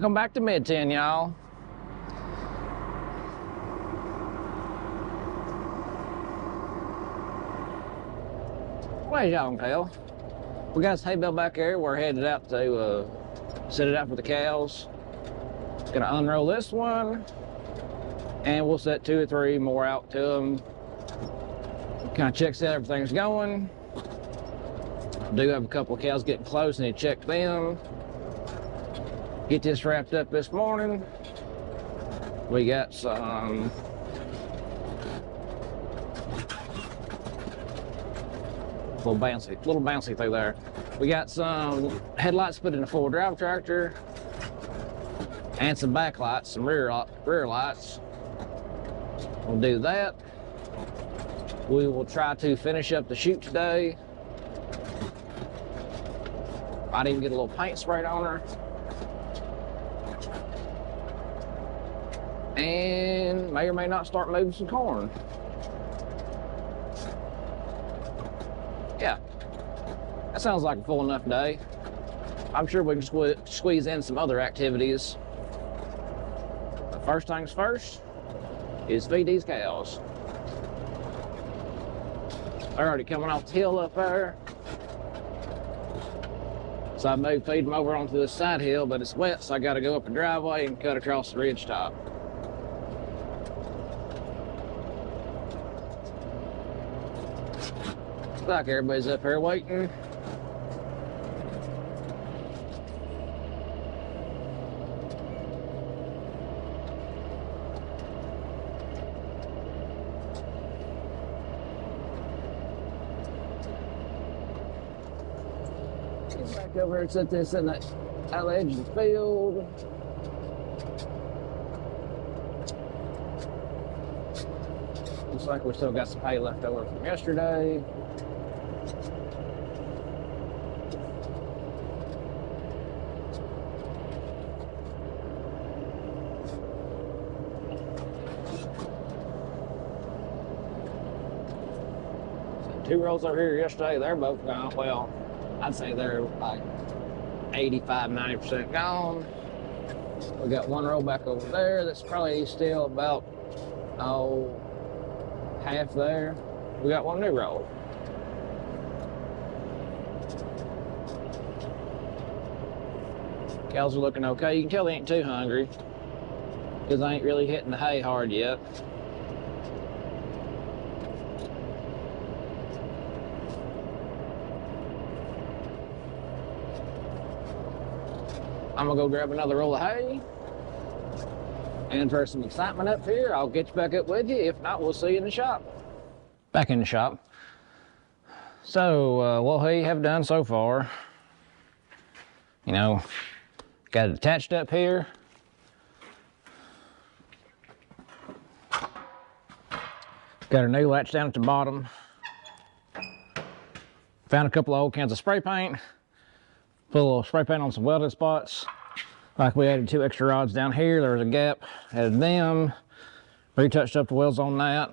Welcome back to Mid-10, y'all. Well, as y'all can tell, we got this hay bale back there. We're headed out to set it out for the cows. Gonna unroll this one, and we'll set 2 or 3 more out to them. Kind of check see how everything's going. I do have a couple of cows getting close, and need to check them. Get this wrapped up this morning. We got some little bouncy through there. We got some headlights put in a 4-wheel drive tractor, and some backlights, some rear lights. We'll do that. We will try to finish up the chute today. Might even get a little paint sprayed on her. And may or may not start moving some corn. Yeah, that sounds like a full enough day. I'm sure we can squeeze in some other activities. But first things first is feed these cows. They're already coming off the hill up there. So I may feed them over onto this side hill, but it's wet, so I gotta go up a driveway and cut across the ridge top. Looks like everybody's up here waiting. Get back over here and set this in that edge of the field. Looks like we still got some hay left over from yesterday. So 2 rows over here yesterday, they're both gone. Well, I'd say they're like 85–90% gone. We got 1 row back over there that's probably still about, half there. We got 1 new row. Cows are looking okay. You can tell they ain't too hungry because they ain't really hitting the hay hard yet. I'm gonna go grab another roll of hay. And for some excitement up here, I'll get you back up with you. If not, we'll see you in the shop. Back in the shop. So, what we have done so far, you know, got it attached up here. Got our new latch down at the bottom. Found a couple of old cans of spray paint. Put a little spray paint on some welded spots. Like we added 2 extra rods down here. There was a gap, added them. Retouched up the welds on that.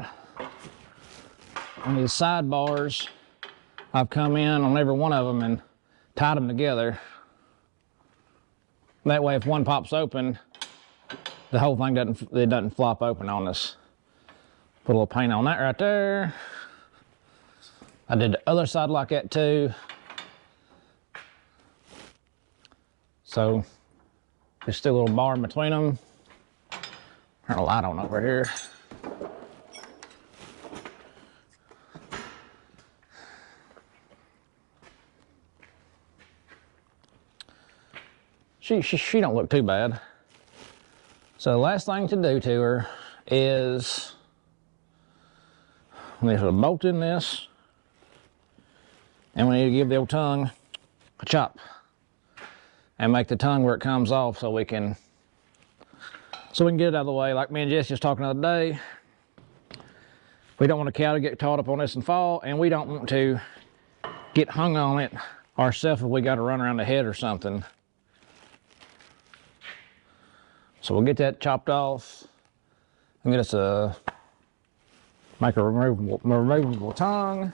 On these sidebars, I've come in on every one of them and tied them together. That way if one pops open, the whole thing doesn't flop open on us. Put a little paint on that right there. I did the other side like that too. So there's still a little bar in between them. Turn a light on over here. She don't look too bad. So the last thing to do to her is we need to put a bolt in this, and we need to give the old tongue a chop and make the tongue where it comes off so we can get it out of the way. Like me and Jess just talking the other day, we don't want a cow to get caught up on this and fall, and we don't want to get hung on it ourselves if we got to run around the head or something. So we'll get that chopped off and get us make a removable tongue.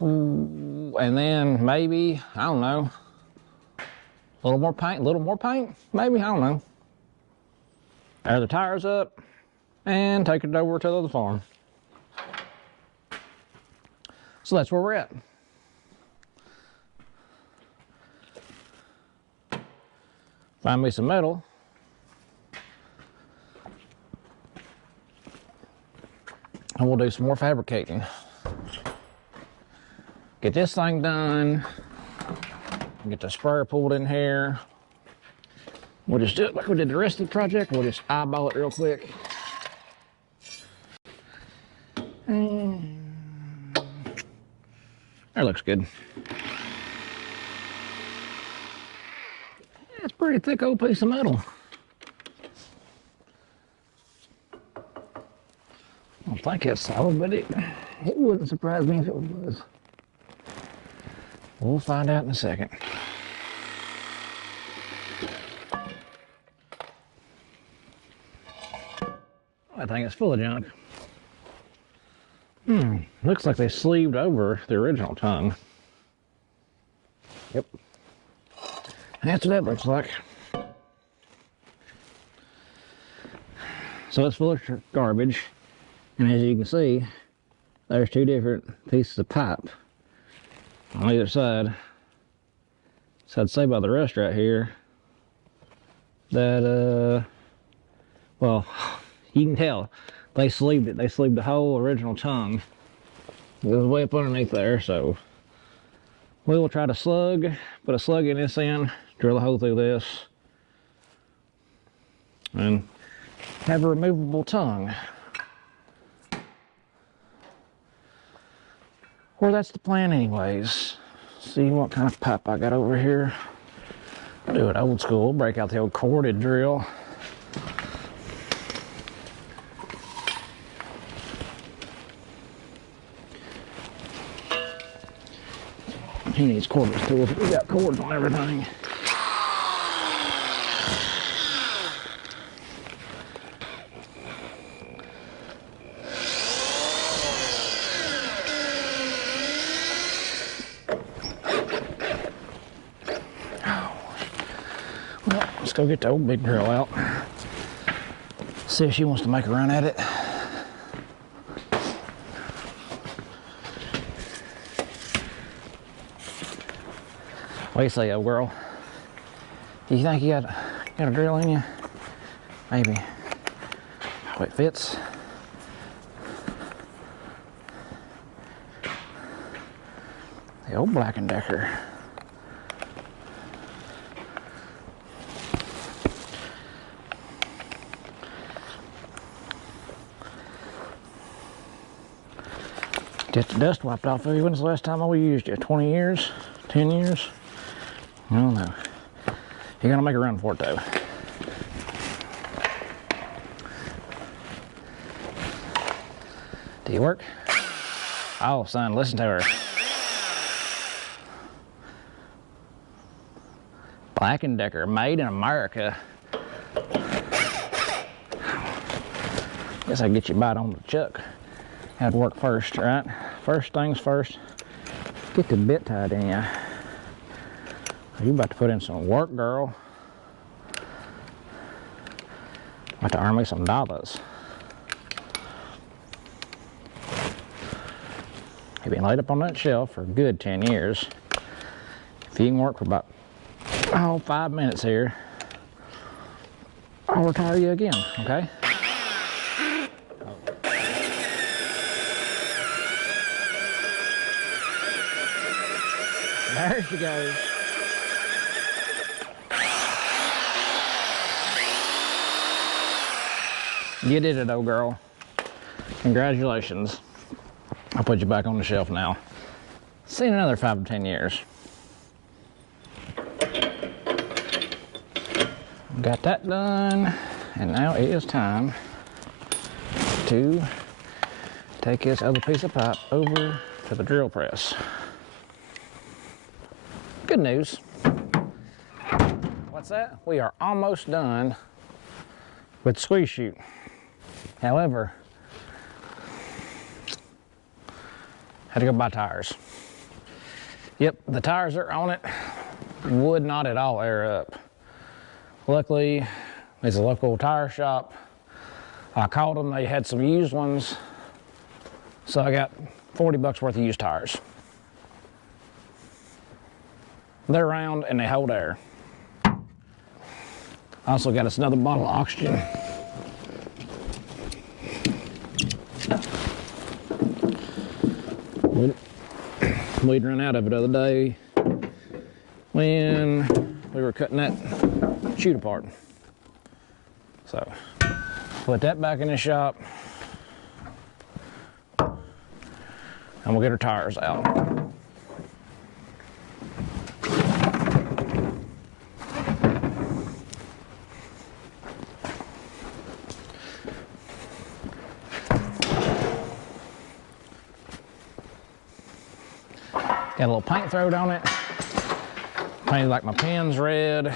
And then maybe, I don't know, A little more paint, maybe, I don't know. Air the tires up and take it over to the farm. So that's where we're at. Find me some metal. And we'll do some more fabricating. Get this thing done. Get the sprayer pulled in here. We'll just do it like we did the rest of the project. We'll just eyeball it real quick. That looks good. It's a pretty thick old piece of metal. I don't think it's solid, but it wouldn't surprise me if it was. We'll find out in a second. I think it's full of junk. Looks like they sleeved over the original tongue. Yep. That's what that looks like. So it's full of garbage. And as you can see, there's two different pieces of pipe on either side. So I'd say by the rest right here that, well, you can tell they sleeved it. They sleeved the whole original tongue. It was way up underneath there, so we will try to put a slug in this end, drill a hole through this, and have a removable tongue. Or that's the plan anyways. See what kind of pipe I got over here. Do it old school, break out the old corded drill. He needs cordless tools. We got cords on everything. Well, let's go get the old big drill out. See if she wants to make a run at it. What do you say, old girl? You think you got a drill in you? Maybe. Oh, it fits. The old Black & Decker. Get the dust wiped off of you. When's the last time we used it? 20 years? 10 years? I don't know. You're gonna make a run for it though. Do you work? Oh, son, listen to her. Black & Decker, made in America. Guess I get you a bite on the chuck. Had to work first, right? First things first. Get the bit tied in ya. You about to put in some work, girl. About to earn me some dollars. You've been laid up on that shelf for a good 10 years. If you can work for about 5 minutes here, I'll retire you again, okay? There she goes. You did it, old girl. Congratulations. I'll put you back on the shelf now. See you in another 5 to 10 years. Got that done, and now it is time to take this other piece of pipe over to the drill press. Good news. What's that? We are almost done with the squeeze chute. However, had to go buy tires. Yep, the tires are on it. would not at all air up. Luckily, it's a local tire shop. I called them, they had some used ones. So I got 40 bucks worth of used tires. They're round and they hold air. I also got us another bottle of oxygen. We'd run out of it the other day when we were cutting that chute apart. So, put that back in the shop. And we'll get our tires out. Got a little paint thrown on it. Painted like my pin's red,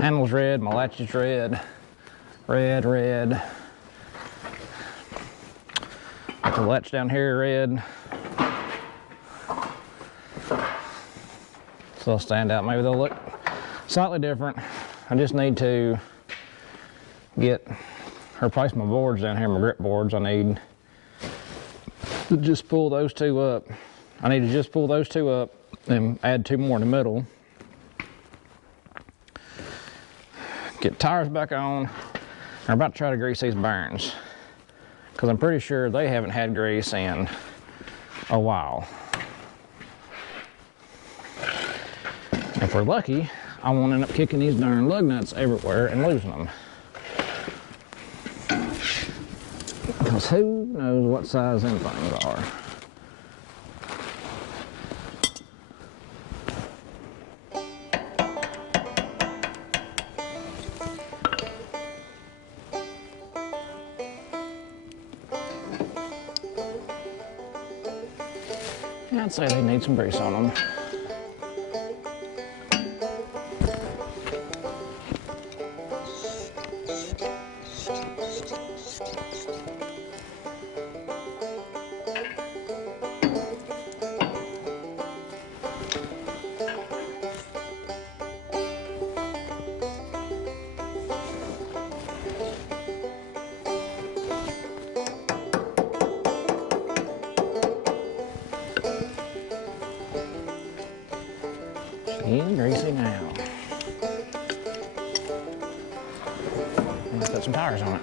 handle's red, my latch is red, red. Got the latch down here red. So they'll stand out. Maybe they'll look slightly different. I just need to replace my boards down here, my grip boards. I need to just pull those two up. I need to just pull those two up and add two more in the middle. Get tires back on. I'm about to try to grease these bearings because I'm pretty sure they haven't had grease in a while. If we're lucky, I won't end up kicking these darn lug nuts everywhere and losing them. Because who knows what size them things are. I'd say they need some grease on them. He's greasy now. Let's put some tires on it.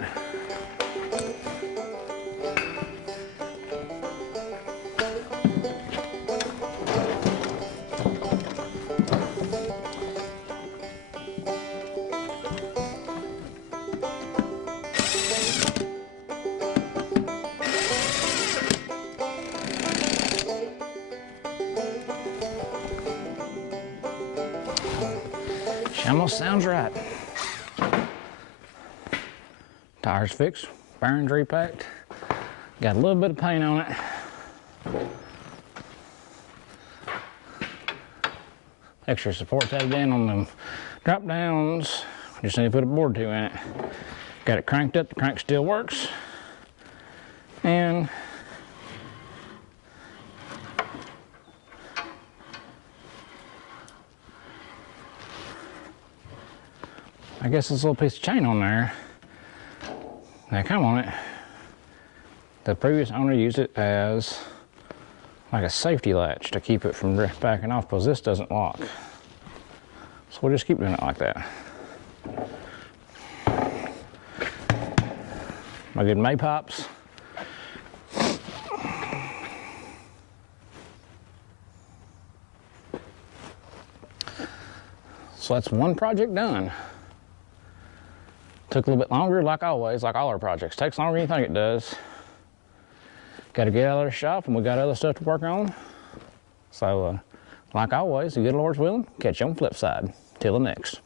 Almost sounds right. Tires fixed, bearings repacked. Got a little bit of paint on it. Extra supports added in on them drop downs. Just need to put a board or two in it. Got it cranked up, the crank still works. And I guess this little piece of chain on there, now come on it, the previous owner used it as like a safety latch to keep it from backing off because this doesn't lock. So we'll just keep doing it like that. My good Maypops. So that's one project done. Took a little bit longer, like always, like all our projects. Takes longer than you think it does. Got to get out of the shop, and we got other stuff to work on. So, like always, the good Lord's willing, catch you on the flip side. Till the next.